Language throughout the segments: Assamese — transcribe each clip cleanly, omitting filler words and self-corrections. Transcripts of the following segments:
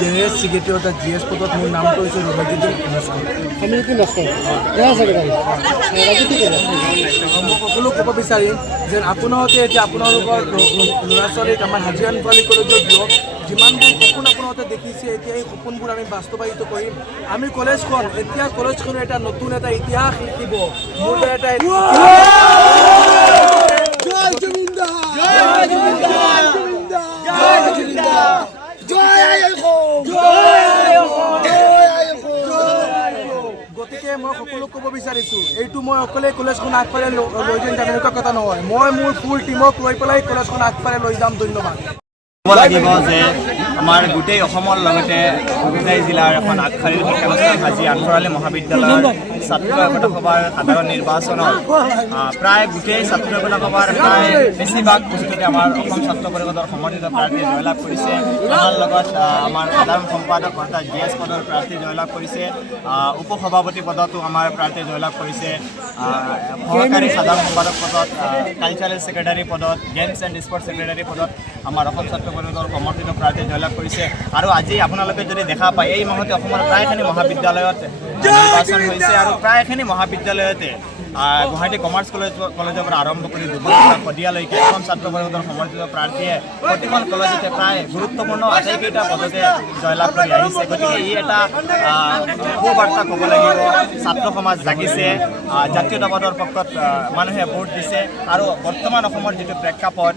JS Secretary GS পদত মোৰ নামটো হৈছে ৰবজিতুল নস্কৰ। মই সকলো ক'ব বিচাৰিম যে আপোনালোকে এতিয়া আপোনালোকৰ ল'ৰা ছোৱালীক আমাৰ হাজিৰা ছোৱালী কলেজত দিয়ক। যিমানবোৰ সপোন আপোনালোকে দেখিছে এতিয়া এই সপোনবোৰ আমি বাস্তৱায়িত কৰিম। আমি কলেজখন এতিয়া কলেজখনৰ এটা নতুন এটা ইতিহাস লিখিব। মোৰ এটা গতিকে মই সকলো ক'ব বিচাৰিছোঁ এইটো মই অকলে কলেজখন আগফালে লৈ যাম তেনেকুৱা কথা নহয়। মই মোৰ ফুল টিমক লৈ পেলাই কলেজখন আগফালে লৈ যাম। ধন্যবাদ। লাগিব যে আমাৰ গোটেই অসমৰ লগতে হোজাই জিলাৰ এখন আগশাৰীৰ মুখ্যালয় আজি আনফৰালি মহাবিদ্যালয়ৰ ছাত্ৰ একতা সভাৰ সাধাৰণ নিৰ্বাচনত প্ৰায় গোটেই ছাত্ৰ একতা সভাৰ প্ৰায় বেছিভাগ পোষ্টতে আমাৰ অসম ছাত্ৰ পৰিষদৰ সমৰ্থিত প্ৰাৰ্থীয়ে জয়লাভ কৰিছে। আমাৰ লগত আমাৰ সাধাৰণ সম্পাদক অৰ্থাৎ GS পদৰ প্ৰাৰ্থী জয়লাভ কৰিছে। উপসভাপতি পদতো আমাৰ প্ৰাৰ্থীয়ে জয়লাভ কৰিছে। সহকাৰী সাধাৰণ সম্পাদক পদত, কালচাৰেল ছেক্ৰেটাৰী পদত, গেমছ এণ্ড স্পৰ্টছ ছেক্ৰেটাৰী পদত আমাৰ অসম ছাত্ৰ পৰিষদৰ সমৰ্থিত প্ৰাৰ্থীয়ে জয়লাভ কৰিছে। আৰু আজি আপোনালোকে যদি দেখা পায় এই মাহতে অসমৰ প্ৰায়খিনি মহাবিদ্যালয়ত নিৰ্বাচন হৈছে আৰু প্ৰায়খিনি মহাবিদ্যালয়তে গুৱাহাটী কমাৰ্চ কলেজৰ পৰা আৰম্ভ কৰি দুবছৰ শদিয়ালৈকে অসম ছাত্ৰ পৰিষদৰ সমৰ্থিত প্ৰাৰ্থীয়ে প্ৰতিখন কলেজতে প্ৰায় গুৰুত্বপূৰ্ণ আটাইকেইটা পদতে জয়লাভ কৰি আহিছে। গতিকে ই এটা সুবাৰ্তা ক'ব লাগিব। ছাত্ৰ সমাজ জাগিছে, জাতীয়তাবাদৰ পক্ষত মানুহে ভোট দিছে। আৰু বৰ্তমান অসমৰ যিটো প্ৰেক্ষাপট,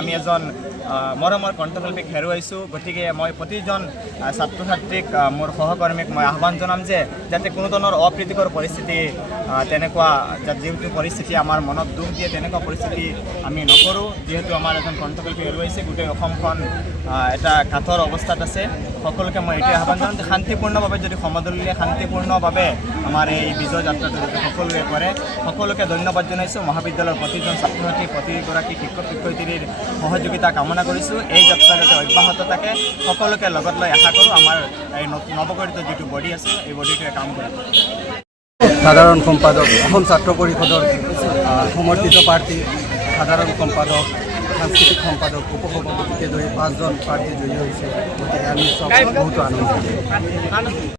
আমি এজন মৰমৰ কণ্ঠশিল্পীক হেৰুৱাইছোঁ। গতিকে মই প্ৰতিজন ছাত্ৰ ছাত্ৰীক, মোৰ সহকৰ্মীক মই আহ্বান জনাম যে যাতে কোনো ধৰণৰ অপ্ৰীতিকৰ পৰিস্থিতি, তেনেকুৱা যিটো পৰিস্থিতি আমাৰ মনত দুখ দিয়ে তেনেকুৱা পৰিস্থিতি আমি নকৰোঁ। যিহেতু আমাৰ এজন কণ্ঠশিল্পী হেৰুৱাইছে, গোটেই অসমখন এটা কাঠৰ অৱস্থাত আছে। সকলোকে মই এইটোৱে আহ্বান জনাম যে শান্তিপূৰ্ণভাৱে যদি সমদলীয় শান্তিপূৰ্ণভাৱে আমাৰ এই বিজয় যাত্ৰাটো যাতে সকলোৱে কৰে। সকলোকে ধন্যবাদ জনাইছোঁ। মহাবিদ্যালয়ৰ প্ৰতিজন ছাত্ৰ ছাত্ৰী, প্ৰতিগৰাকী শিক্ষক শিক্ষয়িত্ৰীৰ সহযোগিতা কামনা কৰিছোঁ। এই যাত্ৰা যাতে অব্যাহত থাকে, সকলোকে লগত লৈ আশা কৰোঁ আমাৰ এই নৱগঠিত যিটো বডি আছে এই বডিটোৱে কাম কৰিব। সাধাৰণ সম্পাদক, অসম ছাত্ৰ পৰিষদৰ সমৰ্থিত প্ৰাৰ্থী, সাধাৰণ সম্পাদক, সাংস্কৃতিক সম্পাদক, উপসভাপতিকে ধৰি 5জন প্ৰাৰ্থী জয়ী হৈছে। গতিকে আমি চব বহুতো আনন্দিত।